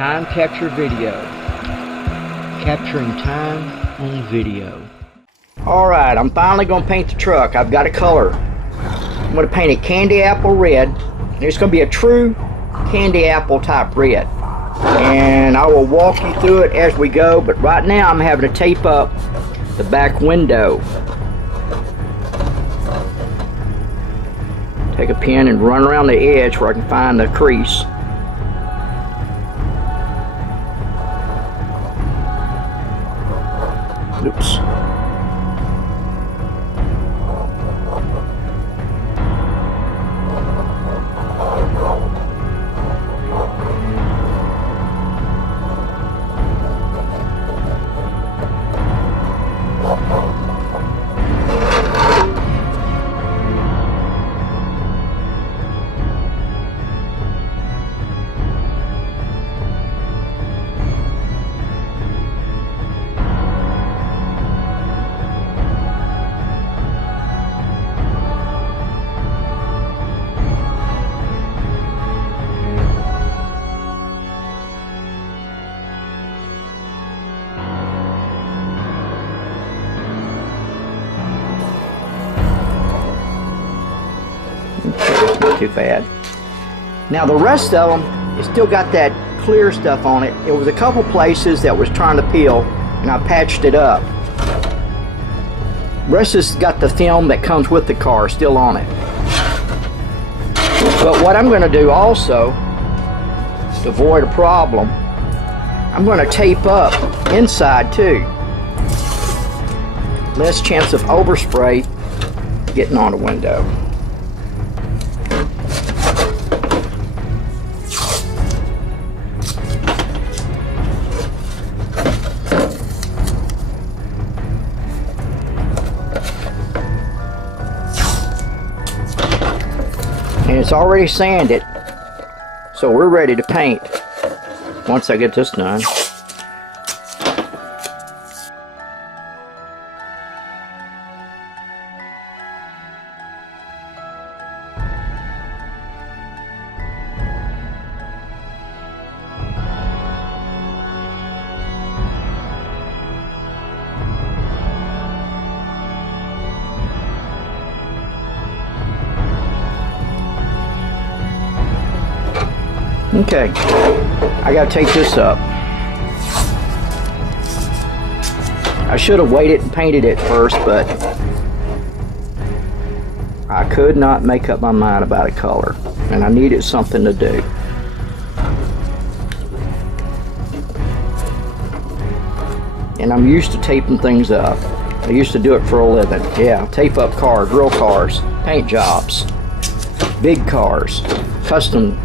Time capture video. Capturing time on video. Alright, I'm finally going to paint the truck. I've got a color. I'm going to paint it candy apple red. And it's going to be a true candy apple type red. And I will walk you through it as we go. But right now I'm having to tape up the back window. Take a pin and run around the edge where I can find the crease. Oops. Not too bad. Now the rest of them, it still got that clear stuff on it. It was a couple places that was trying to peel, and I patched it up. The rest has got the film that comes with the car still on it. But what I'm going to do also, to avoid a problem, I'm going to tape up inside too. Less chance of overspray getting on the window. And it's already sanded, so we're ready to paint once I get this done. Okay, I gotta take this up. I should have waited and painted it first, but I could not make up my mind about a color, and I needed something to do. And I'm used to taping things up. I used to do it for a living. Yeah, tape up cars, real cars, paint jobs, big cars, custom.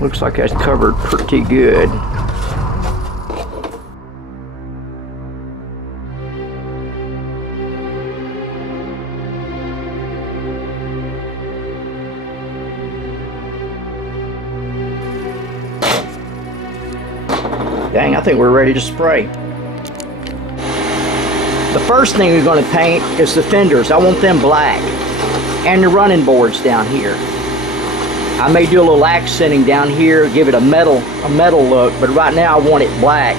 Looks like that's covered pretty good. Dang, I think we're ready to spray. The first thing we're going to paint is the fenders. I want them black. And the running boards down here. I may do a little accenting down here, give it a metal look, but right now I want it black,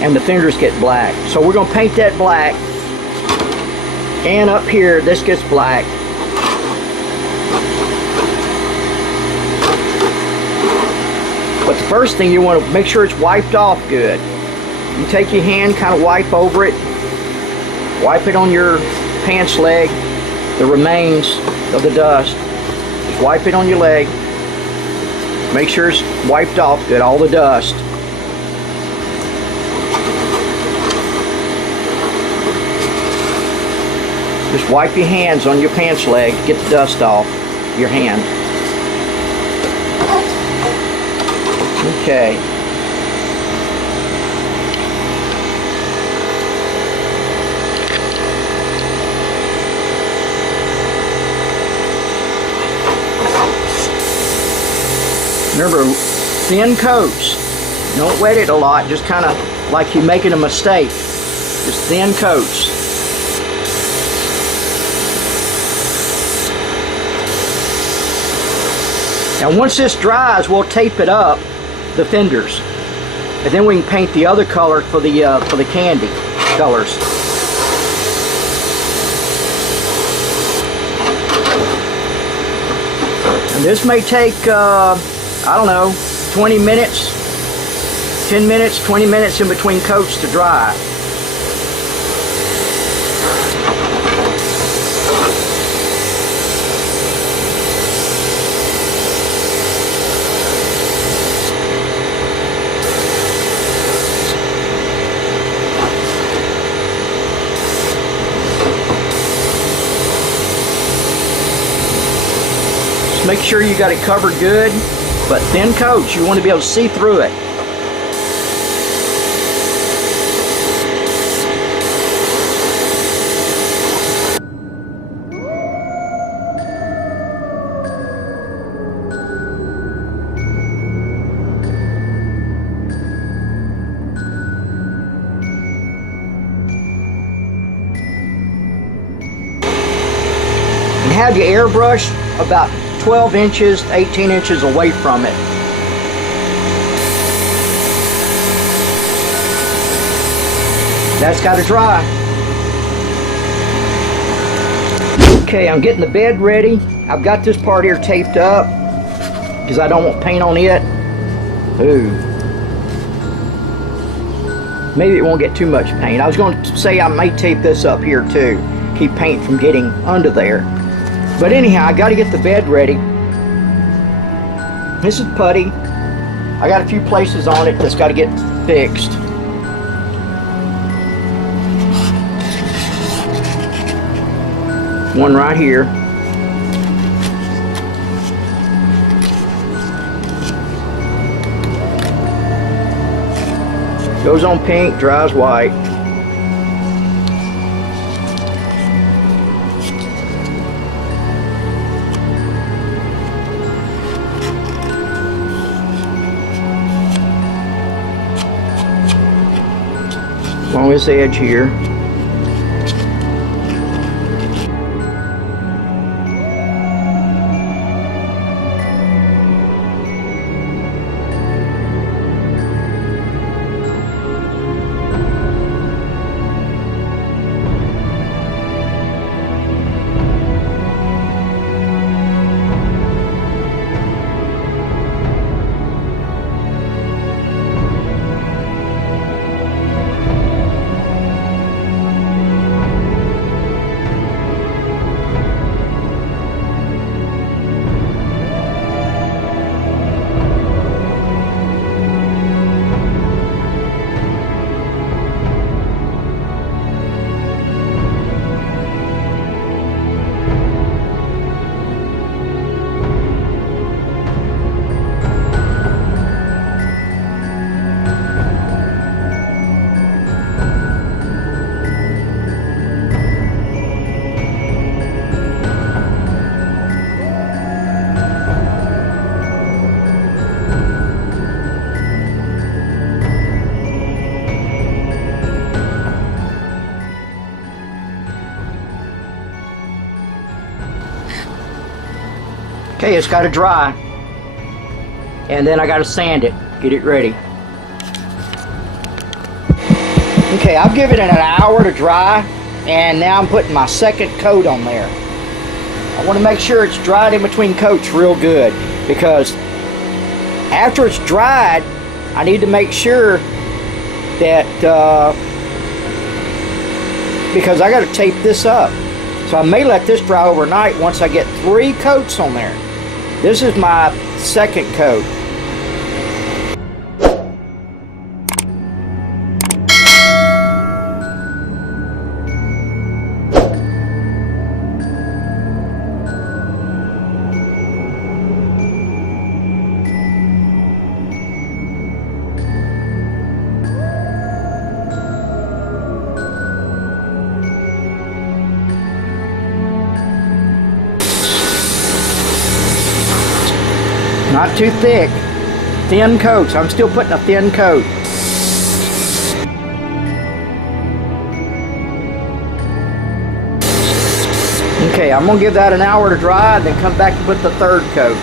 and the fenders get black. So we're going to paint that black, and up here this gets black. But the first thing you want to make sure it's wiped off good. You take your hand, kind of wipe over it, wipe it on your pants leg, the remains of the dust. Just wipe it on your leg. Make sure it's wiped off good, all the dust. Just wipe your hands on your pants leg to get the dust off your hand. Okay. Remember, thin coats. Don't wet it a lot, just kind of like you're making a mistake. Just thin coats. Now once this dries, we'll tape it up, the fenders. And then we can paint the other color for the candy colors. And this may take, I don't know, 20 minutes, 10 minutes, 20 minutes in between coats to dry. Make sure you got it covered good, but thin coats, you want to be able to see through it. And have your airbrush about 12 inches, 18 inches away from it. That's got to dry. Okay, I'm getting the bed ready. I've got this part here taped up because I don't want paint on it. Ooh. Maybe it won't get too much paint. I was going to say I may tape this up here too. Keep paint from getting under there. But anyhow, I got to get the bed ready. This is putty. I got a few places on it that's got to get fixed. One right here. Goes on pink, dries white. Along this edge here. Okay, it's got to dry, and then I got to sand it, get it ready. Okay, I've given it an hour to dry, and now I'm putting my second coat on there. I want to make sure it's dried in between coats real good, because after it's dried, I need to make sure that, because I got to tape this up. So I may let this dry overnight once I get 3 coats on there. This is my second coat. Not too thick. thin coats. I'm still putting a thin coat. Okay, I'm gonna give that an hour to dry and then come back and put the third coat.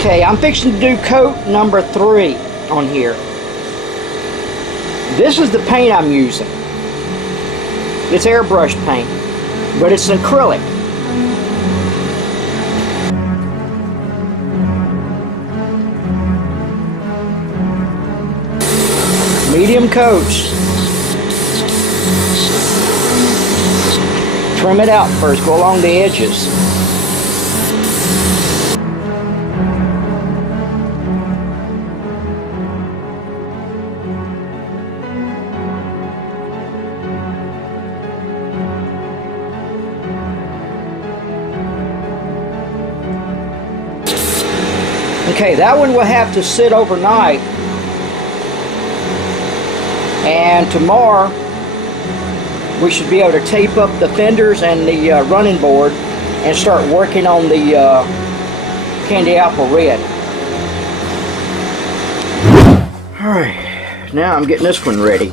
Okay, I'm fixing to do coat number 3 on here. This is the paint I'm using. It's airbrush paint, but it's acrylic. Medium coats. Trim it out first, go along the edges. Okay, that one will have to sit overnight, and tomorrow we should be able to tape up the fenders and the running board and start working on the candy apple red. Alright, now I'm getting this one ready.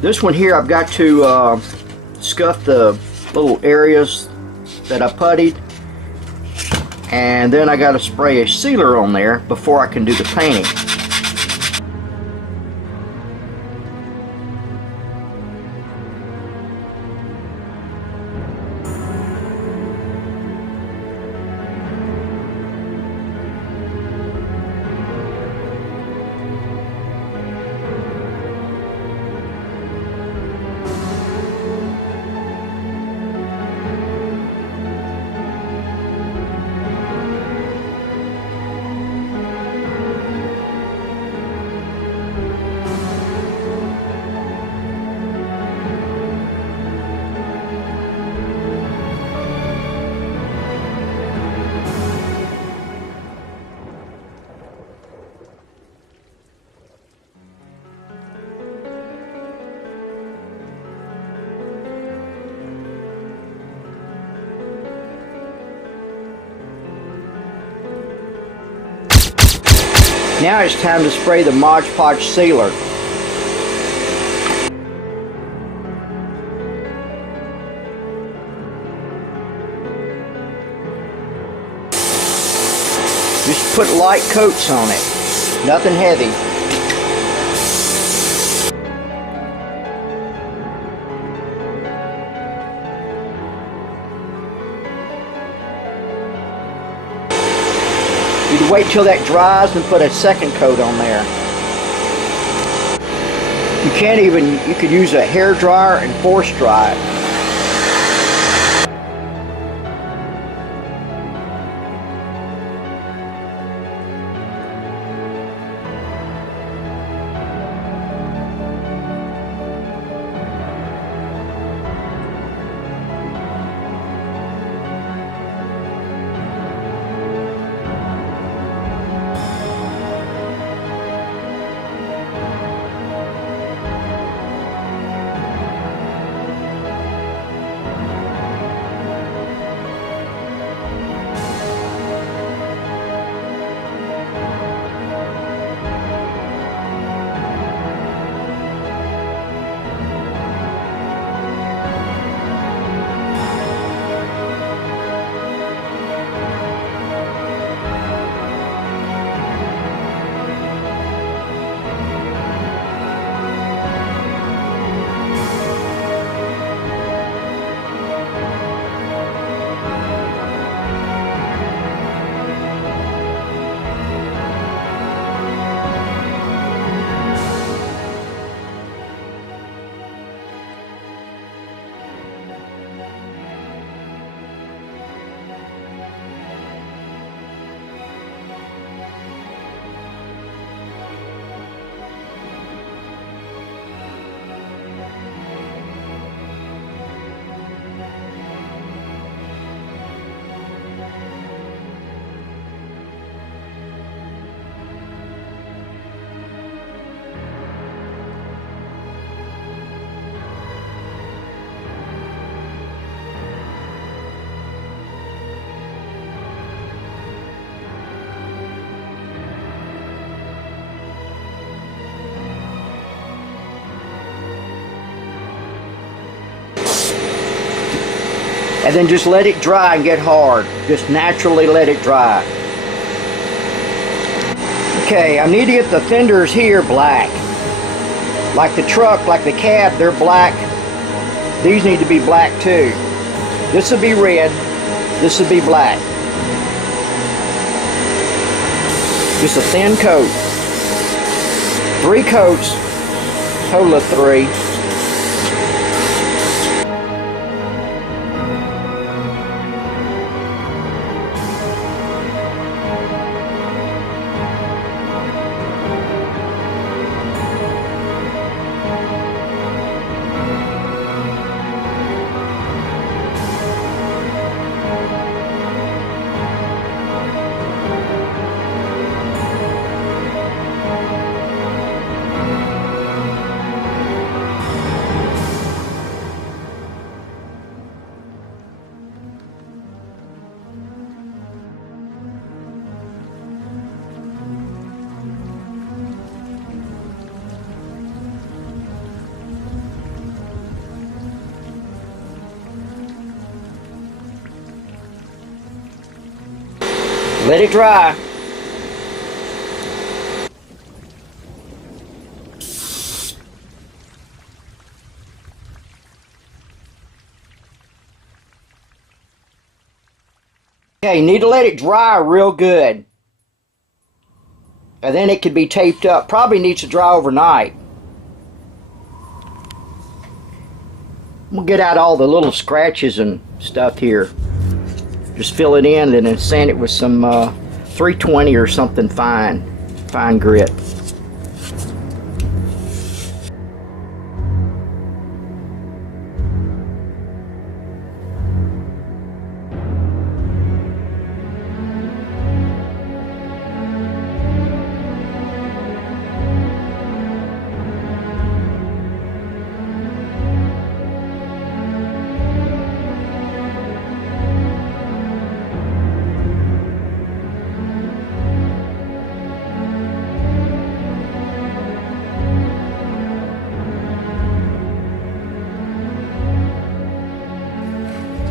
This one here I've got to scuff the little areas that I puttied, and then I got to spray a sealer on there before I can do the painting. Now it's time to spray the Mod Podge sealer. Just put light coats on it, nothing heavy. You'd wait till that dries and put a second coat on there. You could use a hair dryer and force dry it. And then just let it dry and get hard. Just naturally let it dry. Okay, I need to get the fenders here black. Like the truck, like the cab, they're black. These need to be black too. This will be red. This will be black. Just a thin coat. 3 coats. Total of 3. Let it dry. Okay, you need to let it dry real good. And then it could be taped up. Probably needs to dry overnight. We'll get out all the little scratches and stuff here. Just fill it in and then sand it with some 320 or something fine grit.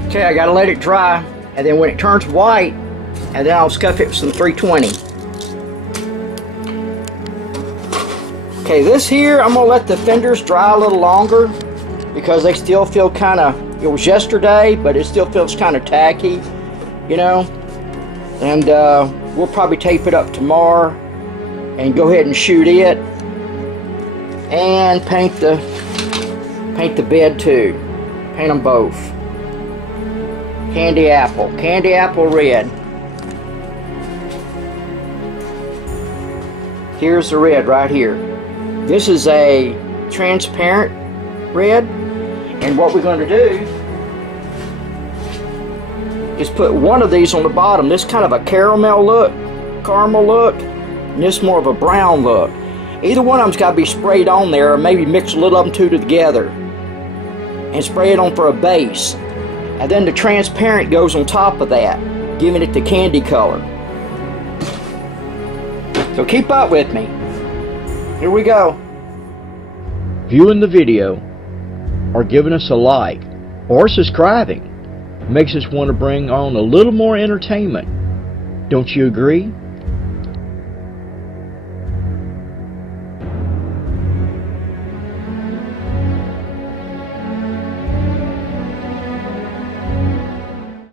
Okay, I gotta let it dry, and then when it turns white, and then I'll scuff it with some 320. Okay, this here, I'm gonna let the fenders dry a little longer because they still feel kind of, it was yesterday, but it still feels kind of tacky, you know. And we'll probably tape it up tomorrow and go ahead and shoot it and paint the bed too. Paint them both. Candy apple red. Here's the red right here. This is a transparent red, and what we're going to do is put one of these on the bottom. This kind of a caramel look, and this more of a brown look. Either one of them's got to be sprayed on there, or maybe mix a little of them two together and spray it on for a base. And then the transparent goes on top of that, giving it the candy color. So keep up with me. Here we go. Viewing the video or giving us a like or subscribing makes us want to bring on a little more entertainment. Don't you agree?